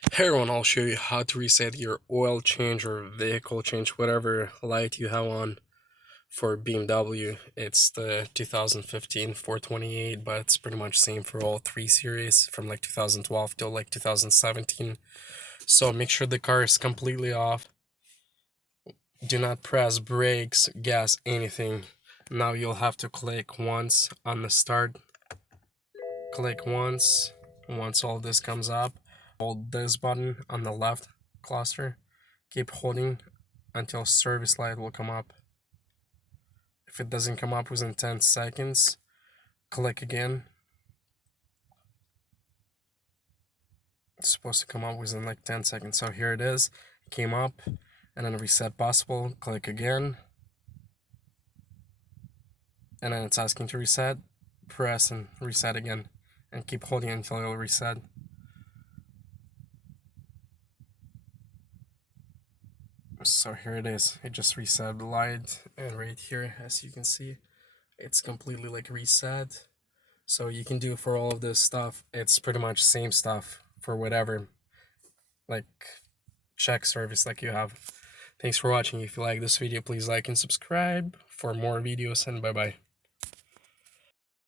Hey everyone, I'll show you how to reset your oil change or vehicle change, whatever light you have on for BMW. It's the 2015 428, but it's pretty much same for all three series from like 2012 till like 2017. So make sure the car is completely off. Do not press brakes, gas, anything. Now you'll have to click once on the start. Click once. Once all this comes up, hold this button on the left cluster. Keep holding until service light will come up. If it doesn't come up within 10 seconds, click again. It's supposed to come up within like 10 seconds. So here it is. It came up, and then reset possible. Click again. And then it's asking to reset. Press and reset again. And keep holding until it'll reset. So here it is. It just reset the light, and right here, as you can see, it's completely like reset. So you can do for all of this stuff, it's pretty much same stuff for whatever like check service like you have. Thanks for watching. If you like this video, please like and subscribe for more videos, and bye bye.